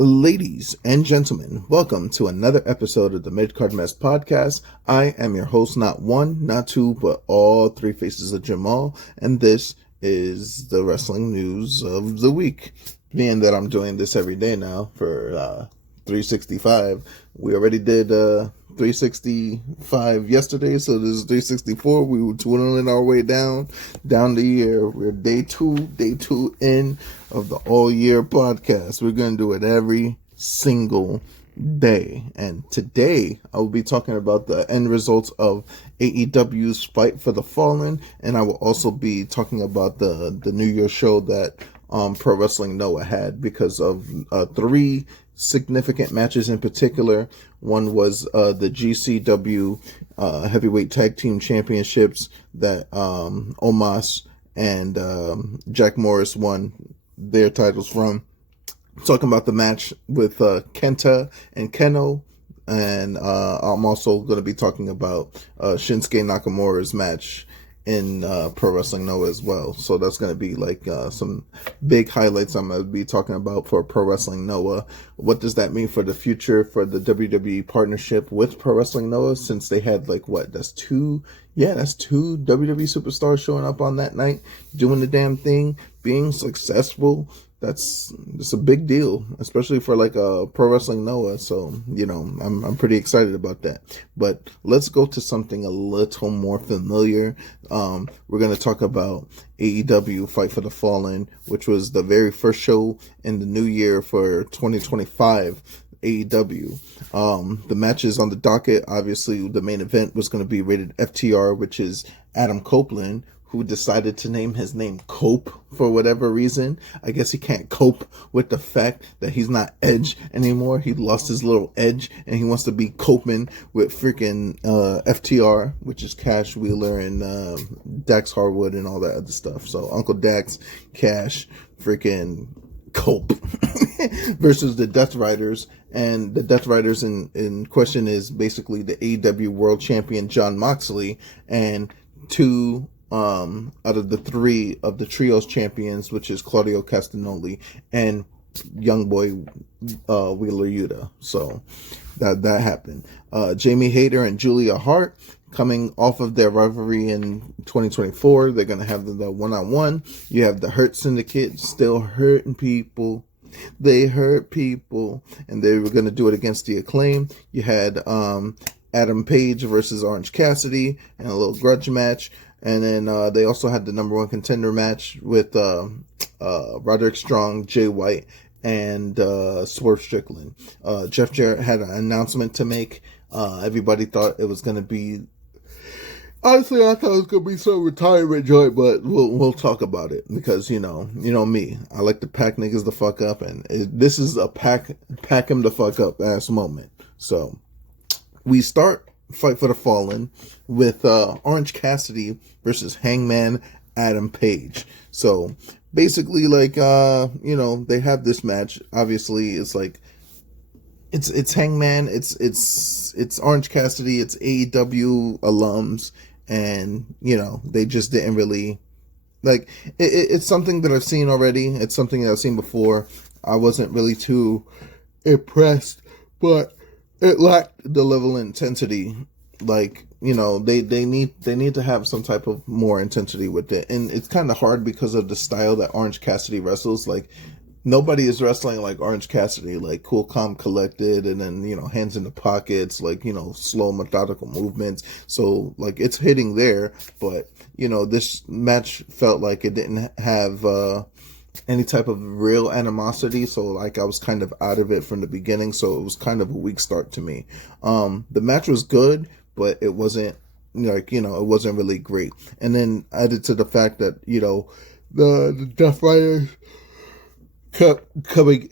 Ladies and gentlemen, welcome to another episode of the Midcard Mess Podcast. I am your host, not one, not two, but all three faces of Jamal, and this is the wrestling news of the week. Being that I'm doing this every day now for 365, we already did 365 yesterday, so this is 364. We were twiddling our way down the year. We're day two in of the all year podcast. We're going to do it every single day. And today I will be talking about the end results of AEW's Fight for the Fallen, and I will also be talking about the New Year show that Pro Wrestling Noah had because of three significant matches in particular. One was the GCW Heavyweight Tag Team Championships that Omos and Jack Morris won their titles from. Talking about the match with Kenta and Keno, and I'm also going to be talking about Shinsuke Nakamura's match in Pro Wrestling Noah as well. So that's going to be like some big highlights I'm going to be talking about for Pro Wrestling Noah. What does that mean for the future for the WWE partnership with Pro Wrestling Noah, since they had that's two WWE superstars showing up on that night, doing the damn thing, being successful. That's a big deal, especially for like a Pro Wrestling Noah. So, I'm pretty excited about that. But let's go to something a little more familiar. We're going to talk about AEW Fight for the Fallen, which was the very first show in the new year for 2025. AEW. The matches on the docket, obviously the main event was going to be rated FTR, which is Adam Copeland, who decided to name his name Cope for whatever reason. I guess he can't cope with the fact that he's not Edge anymore. He lost his little edge, and he wants to be coping with freaking FTR, which is Cash Wheeler and Dax Harwood and all that other stuff. So Uncle Dax, Cash, freaking Cope versus the Death Riders. And the Death Riders in question is basically the AEW World Champion Jon Moxley and two out of the three of the trios champions, which is Claudio Castagnoli and young boy Wheeler Yuta. So that happened. Jamie Hayter and Julia Hart, coming off of their rivalry in 2024, they're going to have the one-on-one. You have the Hurt Syndicate still hurting people. They hurt people, and they were going to do it against the Acclaim. You had Adam Page versus Orange Cassidy and a little grudge match. And then they also had the number one contender match with Roderick Strong, Jay White, and Swerve Strickland. Jeff Jarrett had an announcement to make. Everybody thought it was going to be... Honestly, I thought it was going to be some retirement joint, but we'll talk about it because, you know me. I like to pack niggas the fuck up, and this is a pack him the fuck up ass moment. So we start Fight for the Fallen with Orange Cassidy versus Hangman Adam Page. So basically, they have this match. Obviously, it's like it's Hangman, it's Orange Cassidy, it's AEW alums, and they just didn't really like it's something that I've seen already. It's something that I've seen before. I wasn't really too impressed, but it lacked the level of intensity. Like, they need to have some type of more intensity with it. And it's kind of hard because of the style that Orange Cassidy wrestles. Like, nobody is wrestling like Orange Cassidy, like cool, calm, collected, and then, hands in the pockets, like, slow, methodical movements. So, like, it's hitting there. But, this match felt like it didn't have any type of real animosity, so like I was kind of out of it from the beginning, so it was kind of a weak start to me. The match was good, but it wasn't it wasn't really great. And then added to the fact that the Death Riders kept coming,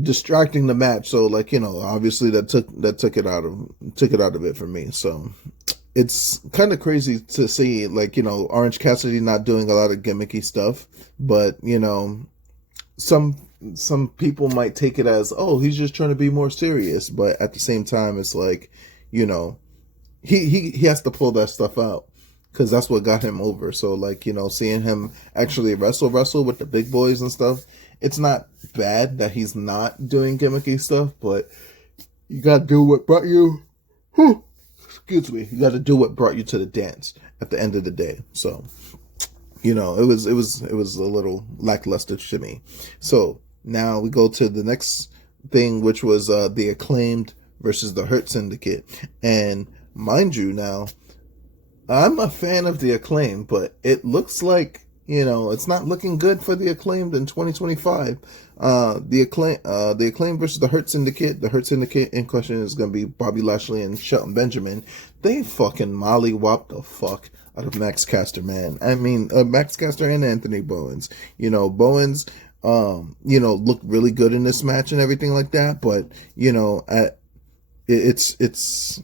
distracting the match, so obviously that took it out of it for me. So it's kind of crazy to see, Orange Cassidy not doing a lot of gimmicky stuff, but, some people might take it as, oh, he's just trying to be more serious, but at the same time, it's like, he has to pull that stuff out, because that's what got him over. So, seeing him actually wrestle with the big boys and stuff, it's not bad that he's not doing gimmicky stuff, but you gotta do what brought you. Excuse me. You gotta do what brought you to the dance at the end of the day. So, it was a little lackluster to me. So now we go to the next thing, which was the Acclaimed versus the Hurt Syndicate. And mind you, now I'm a fan of the Acclaimed, but it looks like it's not looking good for the Acclaimed in 2025. The Acclaim versus the Hurt Syndicate. The Hurt Syndicate in question is going to be Bobby Lashley and Shelton Benjamin. They fucking mollywopped the fuck out of Max Caster, man. I mean, Max Caster and Anthony Bowens. Bowens, looked really good in this match and everything like that. But it's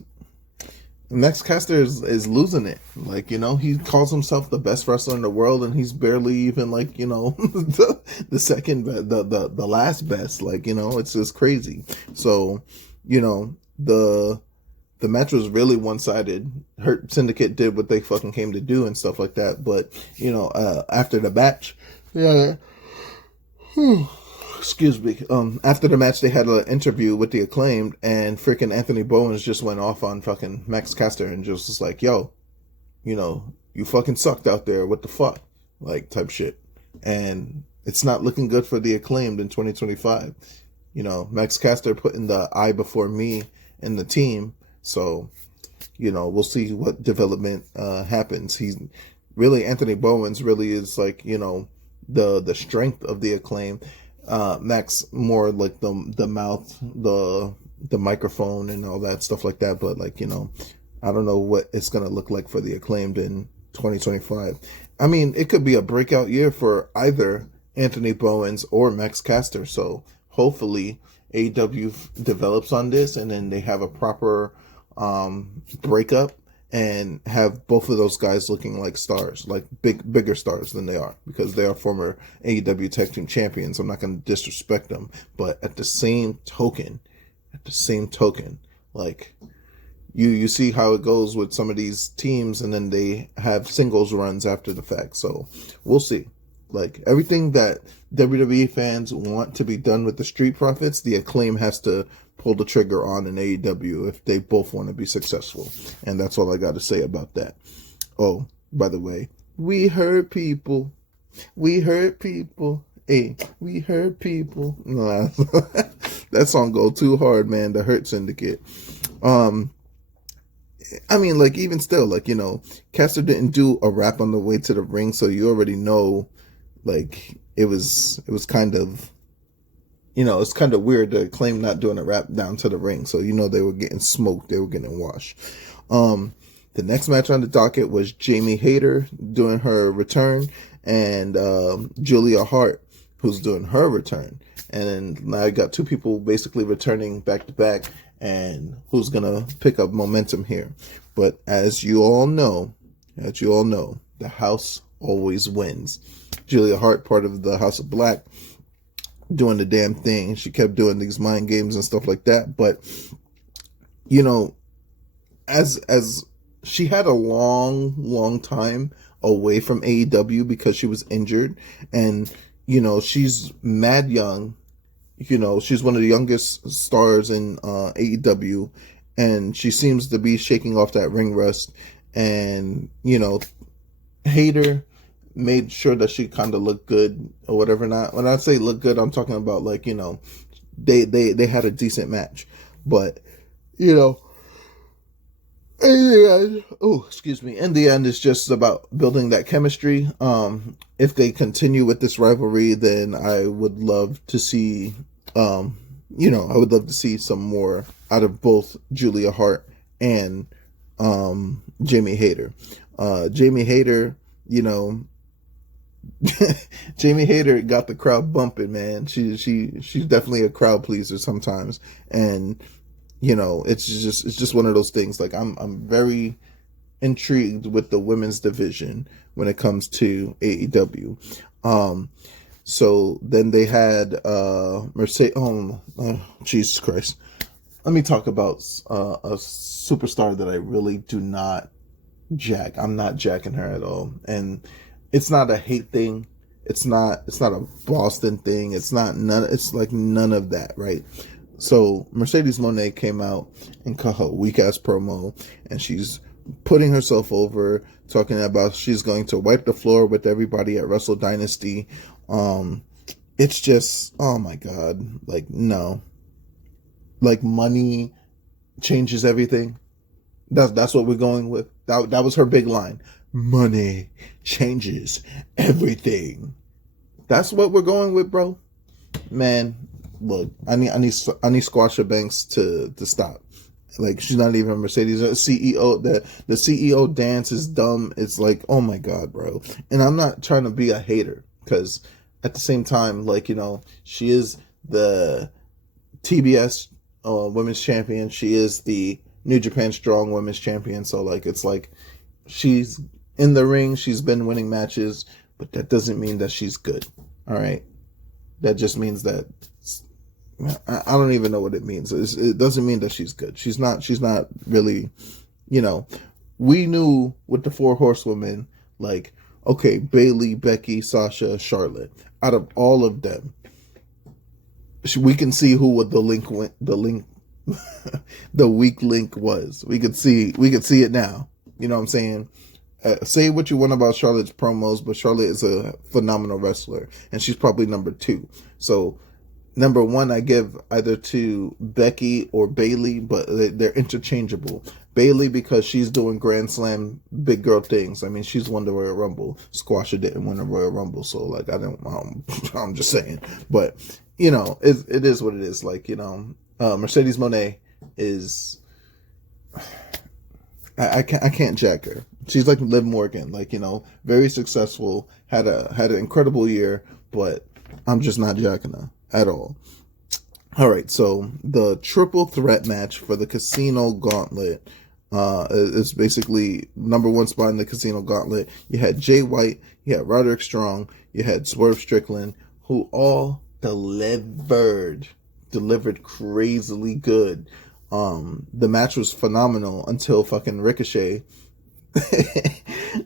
Max Caster is losing it. Like, he calls himself the best wrestler in the world, and he's barely even like, the second, the last best. Like, it's just crazy. So, the match was really one-sided. Hurt Syndicate did what they fucking came to do and stuff like that. But, after the match, yeah. Excuse me. After the match, they had an interview with the Acclaimed, and freaking Anthony Bowens just went off on fucking Max Caster and just was like, "Yo, you fucking sucked out there. What the fuck?" Like, type shit. And it's not looking good for the Acclaimed in 2025. Max Caster putting the I before me in the team. So, we'll see what development happens. Anthony Bowens really is like, the strength of the Acclaim. Max more like the mouth, the microphone and all that stuff like that. But like, I don't know what it's going to look like for the Acclaimed in 2025. I mean, it could be a breakout year for either Anthony Bowens or Max Caster. So hopefully AEW develops on this and then they have a proper breakup and have both of those guys looking like stars, like bigger stars than they are, because they are former AEW Tag Team Champions. I'm not going to disrespect them, but at the same token, like you see how it goes with some of these teams, and then they have singles runs after the fact. So we'll see. Like, everything that WWE fans want to be done with the Street Profits, the Acclaim has to pull the trigger on in AEW if they both want to be successful. And that's all I got to say about that. Oh, by the way, we hurt people. Hey, we hurt people. Nah, that song go too hard, man. The Hurt Syndicate. I mean, like, even still, like, Caster didn't do a rap on the way to the ring, so you already know, like, it was kind of, it's kind of weird to claim not doing a rap down to the ring. So, they were getting smoked. They were getting washed. The next match on the docket was Jamie Hayter doing her return, and Julia Hart, who's doing her return. And now I got two people basically returning back to back, and who's going to pick up momentum here. But as you all know, the house always wins. Julia Hart, part of the House of Black, doing the damn thing. She kept doing these mind games and stuff like that. But, as she had a long time away from AEW because she was injured, and, she's mad young. She's one of the youngest stars in AEW, and she seems to be shaking off that ring rust. And, Hayter made sure that she kind of looked good or whatever. Not when I say look good, I'm talking about like, they had a decent match. But, excuse me. In the end, it's just about building that chemistry. If they continue with this rivalry, then I would love to see, I would love to see some more out of both Julia Hart and Jamie Hayter. Jamie Hayter, Jamie Hayter got the crowd bumping, man. She's definitely a crowd pleaser sometimes, and it's just one of those things. Like, I'm very intrigued with the women's division when it comes to AEW. So then they had Mercedes. Jesus Christ! Let me talk about a superstar that I really do not jack. I'm not jacking her at all, and it's not a hate thing. It's not a Boston thing. It's like none of that, right? So Mercedes Moné came out and cut her weak ass promo, and she's putting herself over, talking about she's going to wipe the floor with everybody at Wrestle Dynasty. It's just, oh my God, like, no, like, money changes everything. That's what we're going with. That was her big line. Money changes everything. That's what we're going with, bro. Man, look, I need Squasha Banks to stop. Like, she's not even a Mercedes CEO. The CEO dance is dumb. It's like, oh my God, bro. And I'm not trying to be a hater, because at the same time, like, she is the TBS women's champion. She is the New Japan Strong women's champion. So, like, it's like, she's in the ring. She's been winning matches, but that doesn't mean that she's good. All right. That just means that I don't even know what it means. It doesn't mean that she's good. She's not really, we knew with the 4 horsewomen, like, okay, Bayley, Becky, Sasha, Charlotte. Out of all of them, we can see who the weak link was. We could see it now. You know what I'm saying? Say what you want about Charlotte's promos, but Charlotte is a phenomenal wrestler, and she's probably number 2. So, number 1, I give either to Becky or Bayley, but they're interchangeable. Bayley, because she's doing Grand Slam big girl things. I mean, she's won the Royal Rumble. Squasha didn't win the Royal Rumble, so, like, I'm just saying. But, it is what it is. Like, Mercedes Moné is, I can't jack her. She's like Liv Morgan, like, very successful, had an incredible year, but I'm just not jacking her at all. All right, so the triple threat match for the Casino Gauntlet is basically number 1 spot in the Casino Gauntlet. You had Jay White, you had Roderick Strong, you had Swerve Strickland, who all delivered crazily good. The match was phenomenal until fucking Ricochet.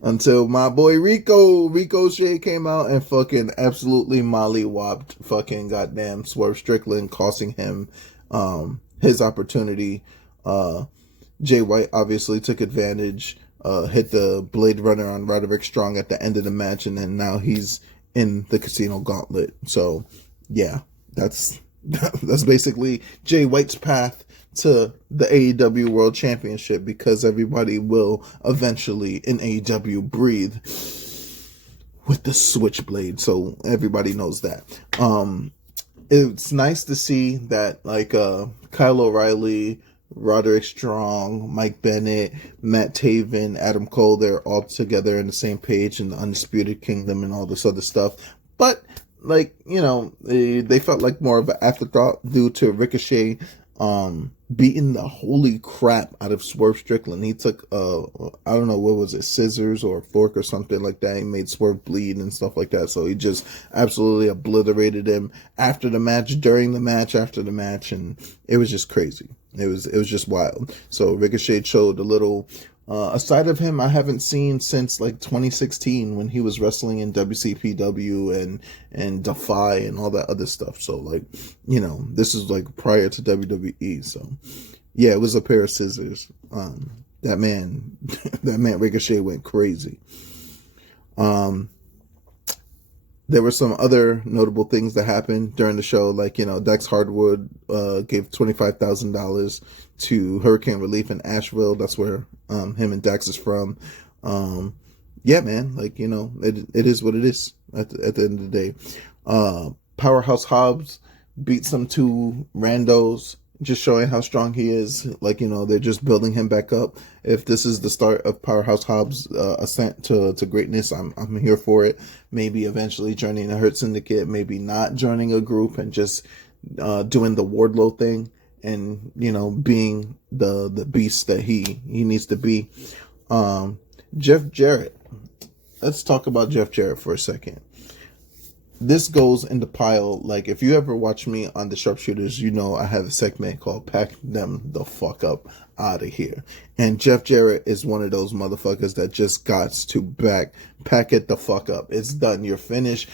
Until my boy Ricochet came out and fucking absolutely mollywopped fucking goddamn Swerve Strickland, costing him his opportunity. Jay White obviously took advantage, hit the Blade Runner on Roderick Strong at the end of the match, and then now he's in the Casino Gauntlet. So yeah, that's basically Jay White's path to the AEW World Championship, because everybody will eventually in AEW breathe with the Switchblade. So everybody knows that. It's nice to see that, like, Kyle O'Reilly, Roderick Strong, Mike Bennett, Matt Taven, Adam Cole, they're all together in the same page in the Undisputed Kingdom and all this other stuff. But, like, they felt like more of an afterthought due to Ricochet beating the holy crap out of Swerve Strickland. He took I don't know, what was it, scissors or a fork or something like that. He made Swerve bleed and stuff like that. So he just absolutely obliterated him after the match, during the match, after the match, and it was just crazy. It was just wild. So Ricochet showed a little a side of him I haven't seen since like 2016, when he was wrestling in WCPW and Defy and all that other stuff. So, like, this is like prior to WWE. So yeah, it was a pair of scissors. That man Ricochet went crazy. There were some other notable things that happened during the show, like, Dax Hardwood gave $25,000 to Hurricane Relief in Asheville. That's where him and Dax is from. Yeah, man, like, it is what it is at the end of the day. Powerhouse Hobbs beat some 2 randos, just showing how strong he is. Like, they're just building him back up. If this is the start of Powerhouse Hobbs' ascent to greatness, I'm here for it. Maybe eventually joining the Hurt Syndicate, maybe not joining a group and just doing the Wardlow thing and, being the beast that he needs to be. Jeff Jarrett. Let's talk about Jeff Jarrett for a second. this goes in the pile. Like, if you ever watch me on the Sharpshooters, you know I have a segment called Pack Them the Fuck Up Out of Here. And Jeff Jarrett is one of those motherfuckers that just got to pack it the fuck up. It's done. You're finished.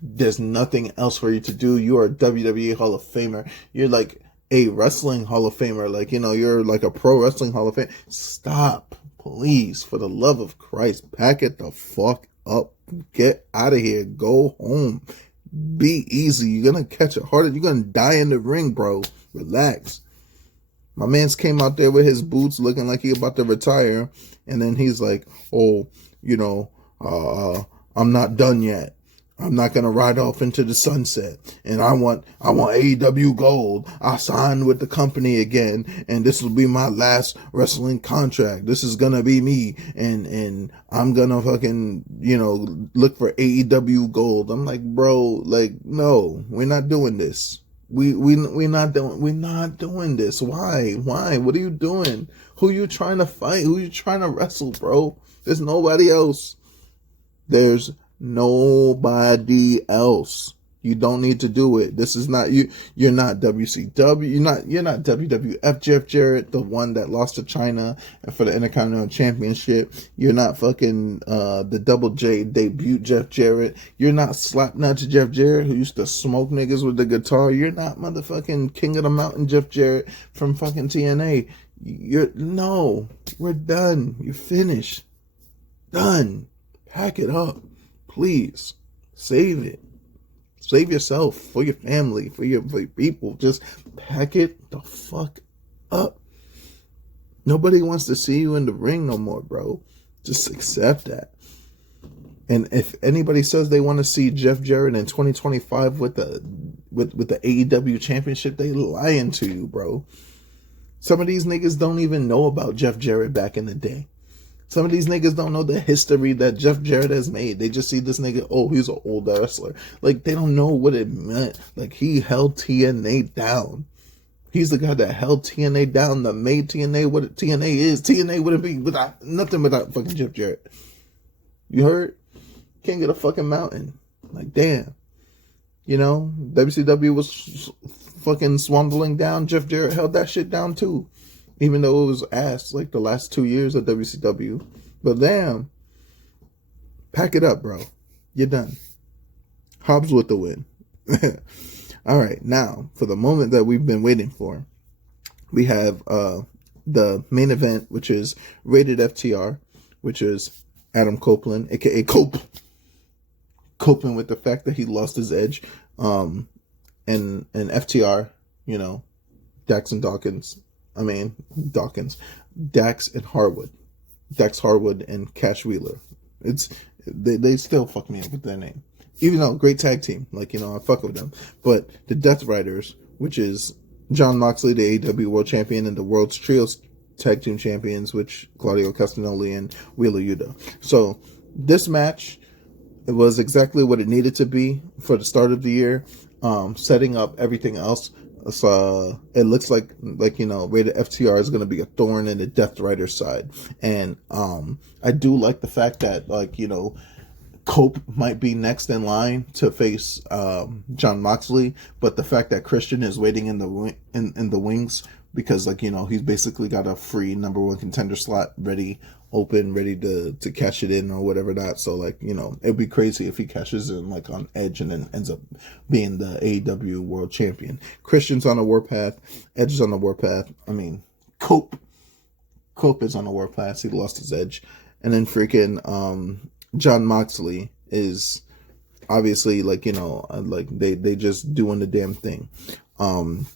There's nothing else for you to do. You are a WWE Hall of Famer. You're like a wrestling Hall of Famer. Like, you know, you're like a pro wrestling Hall of Fame. Stop. Please, for the love of Christ, pack it the fuck up. Get out of here. Go home. Be easy. You're going to catch a heart. You're going to die in the ring, bro. Relax. My man's came out there with his boots looking like he about to retire. And then he's like, oh, you know, I'm not done yet. I'm not going to ride off into the sunset. And I want AEW gold. I signed with the company again. And this will be my last wrestling contract. This is going to be me. And I'm going to fucking, you know, look for AEW gold. I'm like, bro, like, no, we're not doing this. We're not doing this. Why? What are you doing? Who you trying to fight? Who you trying to wrestle, bro? There's nobody else. There's nobody else. You don't need to do it. This is not you. You're not WCW. You're not WWF Jeff Jarrett, the one that lost to China for the Intercontinental Championship. You're not fucking the Double J debut Jeff Jarrett. You're not Slapnuts Jeff Jarrett, who used to smoke niggas with the guitar. You're not motherfucking King of the Mountain Jeff Jarrett from fucking TNA. No, we're done. You're finished. Done. Pack it up. Please. Save it. Save yourself, for your family, for your people. Just pack it the fuck up. Nobody wants to see you in the ring no more, bro. Just accept that. And if anybody says they want to see Jeff Jarrett in 2025 with the AEW championship, they lying to you, bro. Some of these niggas don't even know about Jeff Jarrett back in the day. Some of these niggas don't know the history that Jeff Jarrett has made. They just see this nigga, oh, he's an old wrestler. Like, they don't know what it meant. Like, he held TNA down. He's the guy that held TNA down, that made TNA what TNA is. TNA wouldn't be nothing without fucking Jeff Jarrett. You heard? King of the fucking mountain. Like, damn. You know, WCW was fucking swindling down. Jeff Jarrett held that shit down too. Even though it was ass like the last 2 years of WCW. But damn. Pack it up, bro. You're done. Hobbs with the win. All right. Now, for the moment that we've been waiting for, we have the main event, which is Rated FTR, which is Adam Copeland, a.k.a. Coping with the fact that he lost his edge. And FTR, you know, Dax and Dawkins. Dax and Harwood. Dax Harwood and Cash Wheeler. They still fuck me up with their name. Even though, great tag team. Like, you know, I fuck with them. But the Death Riders, which is Jon Moxley, the AEW World Champion, and the World's Trios Tag Team Champions, which Claudio Castagnoli and Wheeler Yuta. So, this match, it was exactly what it needed to be for the start of the year. Setting up everything else. So it looks like you know, Rated FTR is going to be a thorn in the Death Rider side, and I do like the fact that, like, you know, Cope might be next in line to face Jon Moxley, but the fact that Christian is waiting in the wings because, like, you know, he's basically got a free number one contender slot ready to cash it in or whatever that. So, like, you know, it'd be crazy if he cashes in like on Edge and then ends up being the AEW World Champion. Christian's on a warpath. Edge is on a warpath. I mean, Cope is on a warpath. He lost his edge. And then freaking Jon Moxley is obviously, like, you know, like they just doing the damn thing. In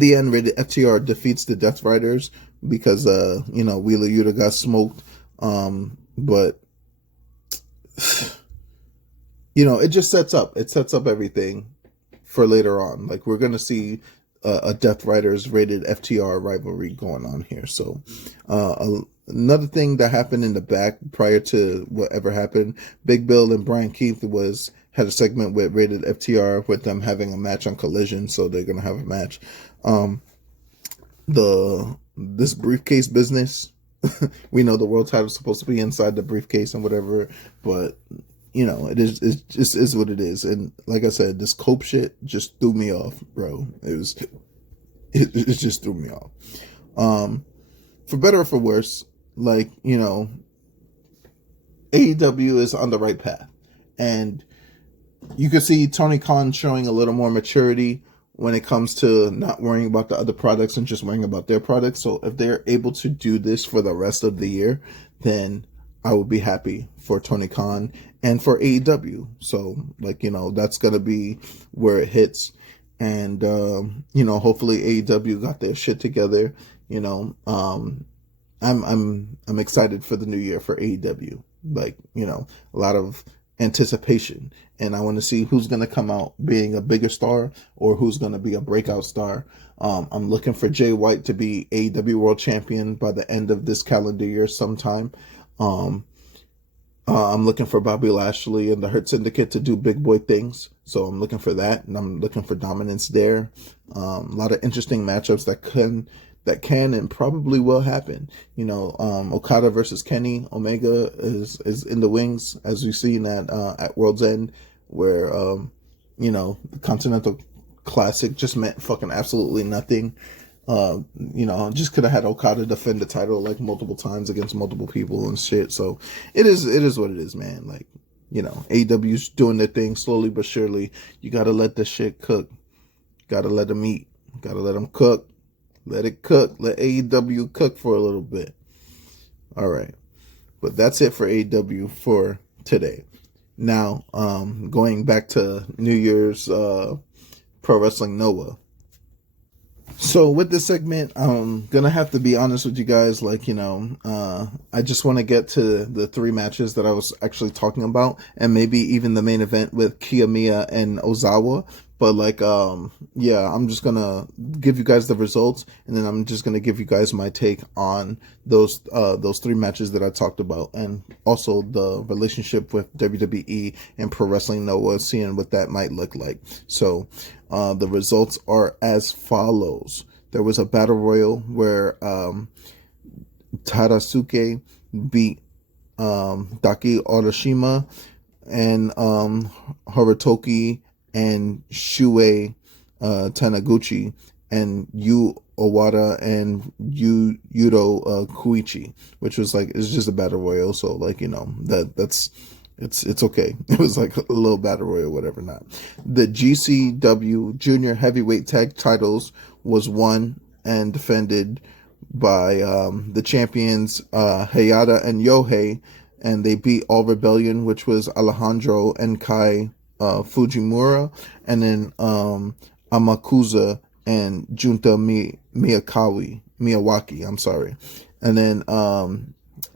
the end, Rated FTR defeats the Death Riders because, you know, Wheeler Yuta got smoked. But, you know, it just sets up everything for later on. Like, we're going to see a Death Riders Rated FTR rivalry going on here. So, another thing that happened in the back prior to whatever happened, Big Bill and Brian Keith had a segment with Rated FTR with them having a match on Collision, so they're gonna have a match. This briefcase business, we know the world title is supposed to be inside the briefcase and whatever, but it is just is what it is. And like I said, this Cope shit just threw me off, bro. It just threw me off. For better or for worse, like, AEW is on the right path. And you can see Tony Khan showing a little more maturity when it comes to not worrying about the other products and just worrying about their products. So if they're able to do this for the rest of the year, then I would be happy for Tony Khan and for AEW. So, like, that's going to be where it hits. And, hopefully AEW got their shit together. I'm excited for the new year for AEW. Like, a lot of anticipation, and I want to see who's going to come out being a bigger star or who's going to be a breakout star. I'm looking for Jay White to be AEW World Champion by the end of this calendar year sometime. I'm looking for Bobby Lashley and the Hurt Syndicate to do big boy things. So I'm looking for that, and I'm looking for dominance there. A lot of interesting matchups that can and probably will happen. Okada versus Kenny Omega is in the wings, as we've seen at World's End, where the Continental Classic just meant fucking absolutely nothing. Just could have had Okada defend the title like multiple times against multiple people and shit. So it is what it is, man. Like, AEW's doing their thing slowly but surely. You gotta let the shit cook. Gotta let them eat. Gotta let them cook. Let it cook. Let AEW cook for a little bit. All right. But that's it for AEW for today. Now, going back to New Year's Pro Wrestling Noah. So with this segment, I'm going to have to be honest with you guys. Like, I just want to get to the 3 matches that I was actually talking about, and maybe even the main event with Kiyomiya and Ozawa. But like, I'm just going to give you guys the results, and then I'm just going to give you guys my take on those 3 matches that I talked about, and also the relationship with WWE and Pro Wrestling Noah, seeing what that might look like. So, the results are as follows. There was a battle royal where, Tadasuke beat, Daki Arashima, and, Harutoki and Shuei Taniguchi, and Yu Owada and Yuto Koichi, which was like, it's just a battle royal, so like, it's okay. It was like a little battle royal, whatever not. The GCW Junior Heavyweight Tag Titles was won and defended by the champions Hayata and Yohei, and they beat All Rebellion, which was Alejandro and Kai Fujimura, and then Amakusa and Junta Miyawaki, I'm sorry. And then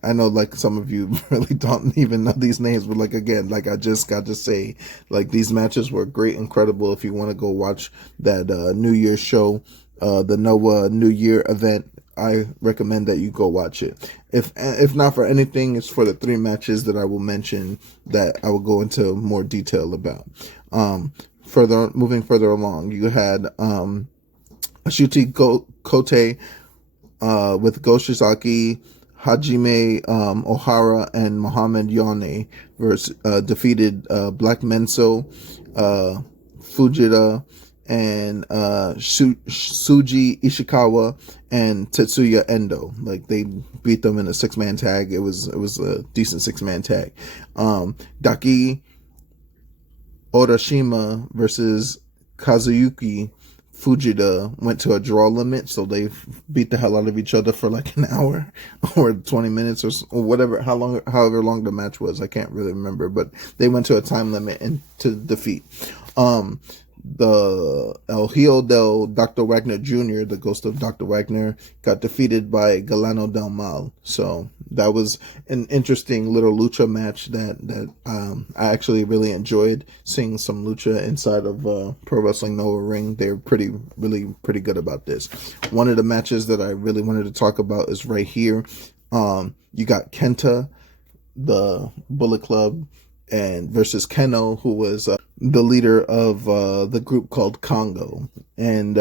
I know like some of you really don't even know these names, but like, again, like I just got to say, like, these matches were great, incredible. If you want to go watch that New Year's show, the Noah New Year event, I recommend that you go watch it. If not for anything, it's for the 3 matches that I will mention that I will go into more detail about. Moving further along, you had Ashuti Kote with Go Shizaki, Hajime Ohara, and Muhammad Yone versus defeated Black Menso, Fujita, and Suji Ishikawa and Tetsuya Endo. Like, they beat them in a 6-man tag. It was a decent 6-man tag. Daki Orashima versus Kazuyuki Fujita went to a draw limit, so they beat the hell out of each other for like an hour or 20 minutes or whatever, however long the match was. I can't really remember, but they went to a time limit and to defeat. The El Hijo del Dr. Wagner Jr., the ghost of Dr. Wagner, got defeated by Galano del Mal. So that was an interesting little lucha match that I actually really enjoyed seeing some lucha inside of Pro Wrestling Noah ring. They're really pretty good about this. One of the matches that I really wanted to talk about is right here. You got Kenta, the Bullet Club, and versus Keno, who was the leader of the group called Congo. And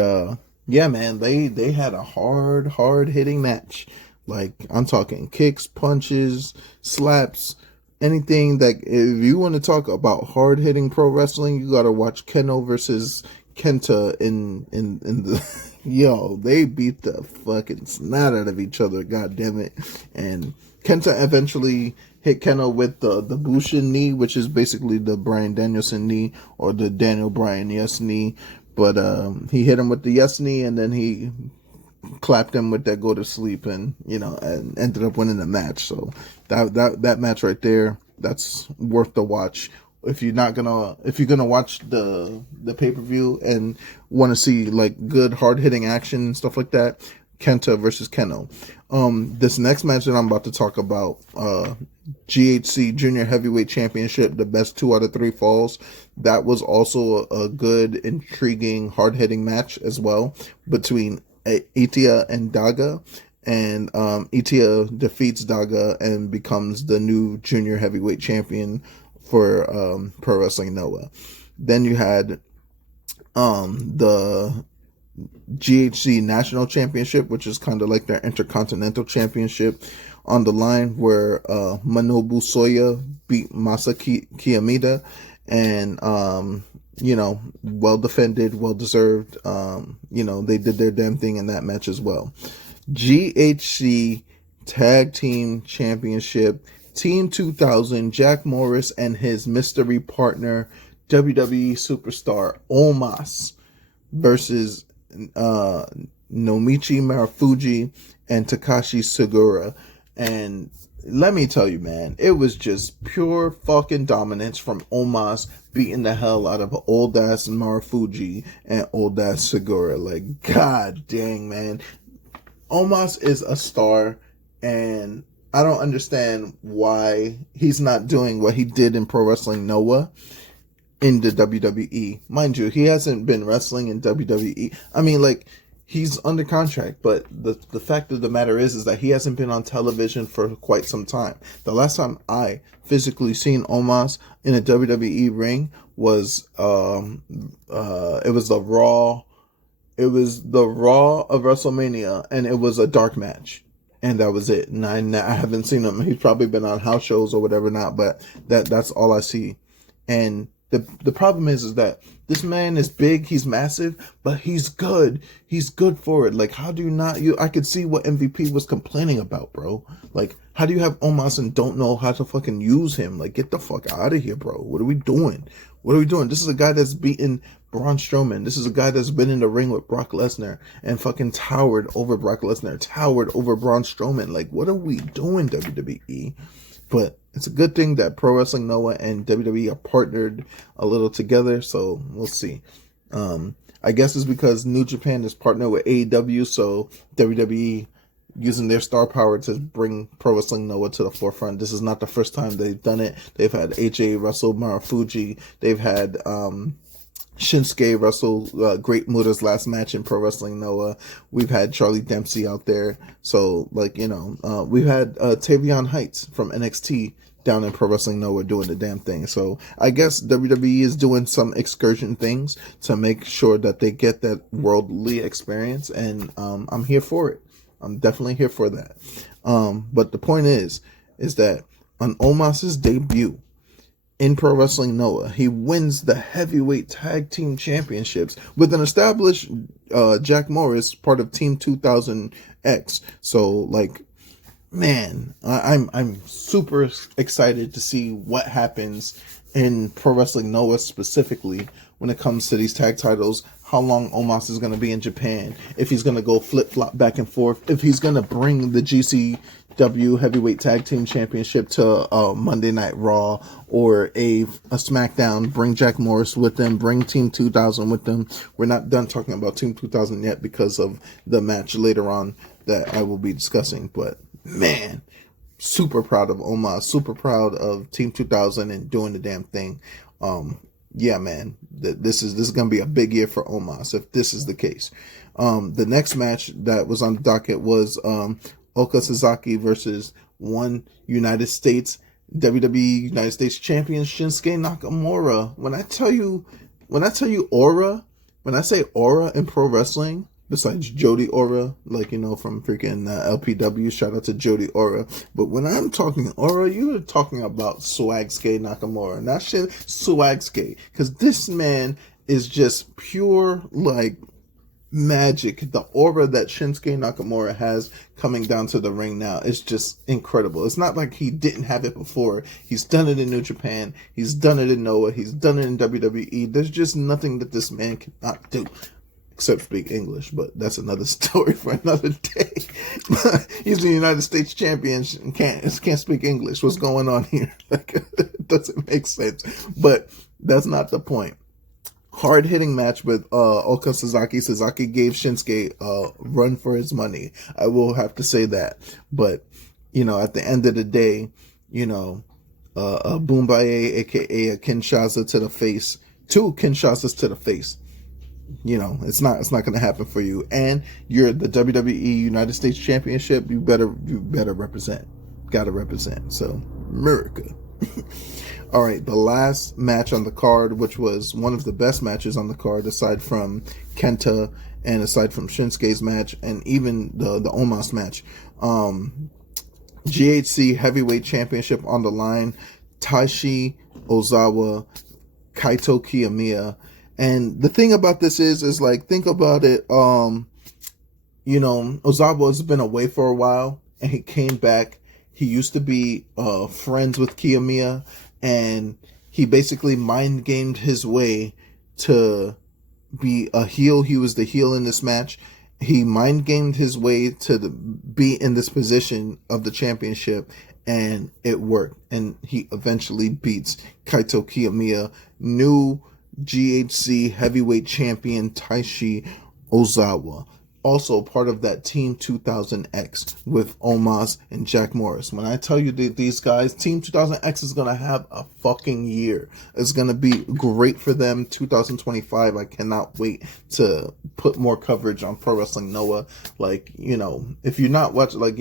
yeah, man, they had a hard hitting match. Like, I'm talking kicks, punches, slaps, anything that, if you want to talk about hard hitting pro wrestling, you got to watch Keno versus Kenta in the yo, they beat the fucking snot out of each other, god damn it. And Kenta eventually hit Keno with the Bushin knee, which is basically the Bryan Danielson knee, or the Daniel Bryan yes knee. But he hit him with the yes knee, and then he clapped him with that go to sleep, and and ended up winning the match. So that match right there, that's worth the watch. If you're gonna watch the pay-per-view and want to see like good hard hitting action and stuff like that, Kenta versus Keno. This next match that I'm about to talk about, GHC Junior Heavyweight Championship, the best 2 out of 3 falls. That was also a good, intriguing, hard hitting match as well between Itia and Daga. And Itia defeats Daga and becomes the new junior heavyweight champion for Pro Wrestling Noah. Then you had the GHC National Championship, which is kind of like their Intercontinental Championship, on the line, where Manobu Soya beat Masa Kiyamida, and well defended, well deserved. They did their damn thing in that match as well. GHC Tag Team Championship, Team 2000, Jack Morris and his mystery partner, WWE superstar Omos, versus Nomichi Marufuji and Takashi Sugiura. And let me tell you, man, it was just pure fucking dominance from Omos, beating the hell out of old ass Marufuji and old ass Sugiura. Like, god dang, man. Omos is a star, and I don't understand why he's not doing what he did in Pro Wrestling Noah in the WWE. Mind you, he hasn't been wrestling in WWE. I mean, like, he's under contract, but the fact of the matter is that he hasn't been on television for quite some time. The last time I physically seen Omos in a WWE ring was it was the Raw. It was the Raw of WrestleMania, and it was a dark match, and that was it. And I haven't seen him. He's probably been on house shows or whatever not, but that's all I see. And the problem is that this man is big, he's massive, but he's good. He's good for it. Like, how do you not? I could see what MVP was complaining about, bro. Like, how do you have Omos and don't know how to fucking use him? Like, get the fuck out of here, bro. What are we doing? What are we doing? This is a guy that's beaten Braun Strowman. This is a guy that's been in the ring with Brock Lesnar and fucking towered over Brock Lesnar, towered over Braun Strowman. Like, what are we doing, WWE? But it's a good thing that Pro Wrestling Noah and WWE are partnered a little together, so we'll see. I guess it's because New Japan is partnered with AEW, so WWE using their star power to bring Pro Wrestling Noah to the forefront. This is not the first time they've done it. They've had AJ wrestle Marufuji. They've had Shinsuke wrestle Great Muta's last match in Pro Wrestling Noah. We've had Charlie Dempsey out there. So, like, we've had Tavion Heights from NXT down in Pro Wrestling Noah doing the damn thing. So I guess WWE is doing some excursion things to make sure that they get that worldly experience, and I'm here for it. I'm definitely here for that. But the point is that on Omos's debut in Pro Wrestling Noah, he wins the heavyweight tag team championships with an established Jack Morris, part of Team 2000X. So, like, man, I'm super excited to see what happens in Pro Wrestling Noah specifically when it comes to these tag titles. How long Omos is going to be in Japan, if he's going to go flip-flop back and forth, if he's going to bring the GCW Heavyweight Tag Team Championship to Monday Night Raw or a SmackDown, bring Jack Morris with them, bring Team 2000 with them. We're not done talking about Team 2000 yet because of the match later on that I will be discussing, but man, super proud of Omos, super proud of Team 2000 and doing the damn thing. Yeah, man, this is going to be a big year for Omos if this is the case. The next match that was on the docket was Oka Sasaki versus one United States WWE United States champion Shinsuke Nakamura. When I say aura in pro wrestling, besides Jody Aura, like, from freaking LPW. Shout out to Jody Aura. But when I'm talking Aura, you're talking about Swagsuke Nakamura, not shit Swagsuke, because this man is just pure, like, magic. The aura that Shinsuke Nakamura has coming down to the ring now is just incredible. It's not like he didn't have it before. He's done it in New Japan. He's done it in Noah. He's done it in WWE. There's just nothing that this man cannot do except speak English, but that's another story for another day. He's the United States champion and can't speak English. What's going on here? Like, it doesn't make sense. But that's not the point. Hard-hitting match with Oka Sasaki. Sasaki gave Shinsuke a run for his money. I will have to say that. But, at the end of the day, Boombaye, a.k.a. a Kinshasa to the face. 2 Kinshasas to the face. It's not going to happen for you. And you're the WWE United States Championship. You better represent. Got to represent. So, America. All right, the last match on the card, which was one of the best matches on the card, aside from Kenta and aside from Shinsuke's match, and even the Omos match. GHC Heavyweight Championship on the line. Taishi Ozawa, Kaito Kiyomiya. And the thing about this is like, think about it. Ozawa has been away for a while, and he came back. He used to be friends with Kiyomiya, and he basically mind gamed his way to be a heel. He was the heel in this match. He mind gamed his way to be in this position of the championship, and it worked. And he eventually beats Kaito Kiyomiya, new GHC heavyweight champion Taishi Ozawa. Also part of that Team 2000X with Omos and Jack Morris. When I tell you that these guys, Team 2000X is going to have a fucking year. It's going to be great for them. 2025, I cannot wait to put more coverage on Pro Wrestling Noah. Like, if you're not watching, like,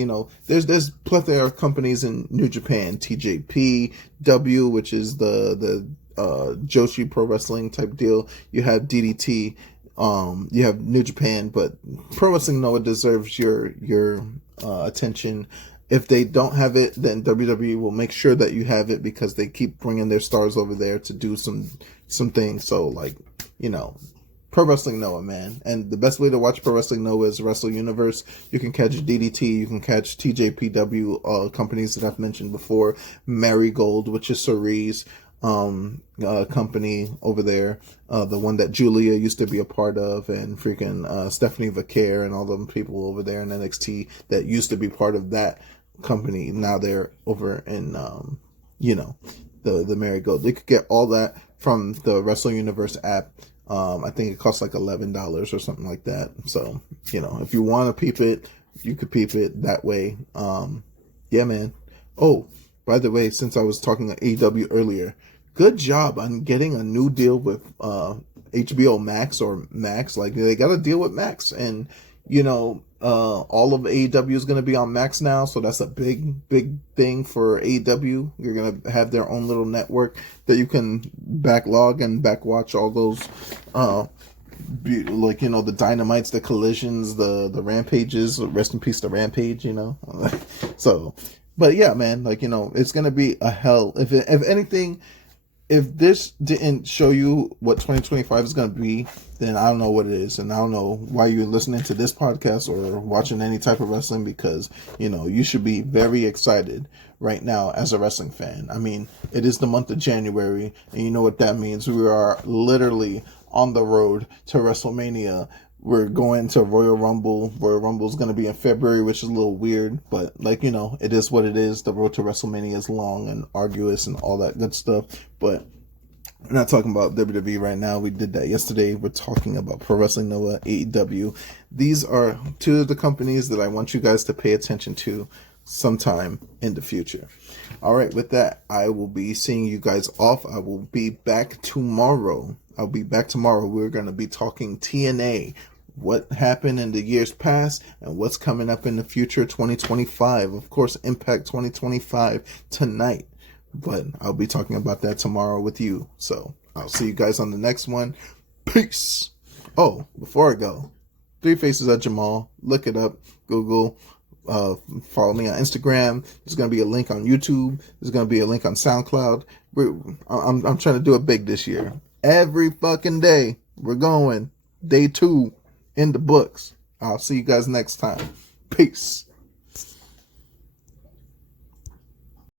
there's plethora of companies in New Japan. TJP, W, which is the Joshi Pro Wrestling type deal. You have DDT. You have New Japan, but Pro Wrestling Noah deserves your attention. If they don't have it, then WWE will make sure that you have it, because they keep bringing their stars over there to do some things. So, like, Pro Wrestling Noah, man. And the best way to watch Pro Wrestling Noah is Wrestle Universe. You can catch DDT, you can catch TJPW, companies that I've mentioned before, Marigold, which is Cerise, company over there, the one that Julia used to be a part of, and freaking Stephanie Vaquer and all them people over there in NXT that used to be part of that company. Now they're over in the Marigold. They could get all that from the Wrestle Universe app. I think it costs like $11 or something like that. So, if you want to peep it, you could peep it that way. Yeah, man. Oh, by the way, since I was talking to AEW earlier, good job on getting a new deal with HBO Max or Max. Like, they got a deal with Max, and all of AEW is going to be on Max now, so that's a big thing for AEW. You're going to have their own little network that you can backlog and backwatch all those like, the Dynamites, the Collisions, the Rampages. Rest in peace to Rampage, So, but yeah, man, like, it's going to be a hell. If anything, if this didn't show you what 2025 is going to be, then I don't know what it is. And I don't know why you're listening to this podcast or watching any type of wrestling, because, you should be very excited right now as a wrestling fan. I mean, it is the month of January, and you know what that means. We are literally on the road to WrestleMania. We're going to Royal Rumble. Royal Rumble is going to be in February, which is a little weird, but, like, it is what it is. The road to WrestleMania is long and arduous and all that good stuff, but we're not talking about WWE right now. We did that yesterday. We're talking about Pro Wrestling Noah, AEW. These are two of the companies that I want you guys to pay attention to sometime in the future. All right, with that, I will be seeing you guys off. I will be back tomorrow. We're going to be talking TNA, what happened in the years past and what's coming up in the future, 2025. Of course, Impact 2025 tonight, but I'll be talking about that tomorrow with you. So I'll see you guys on the next one. Peace. Oh, before I go, Three Faces of Jamal. Look it up. Google. Follow me on Instagram. There's going to be a link on YouTube. There's going to be a link on SoundCloud. I'm trying to do it big this year. Every fucking day we're going. Day 2 in the books. I'll see you guys next time. Peace.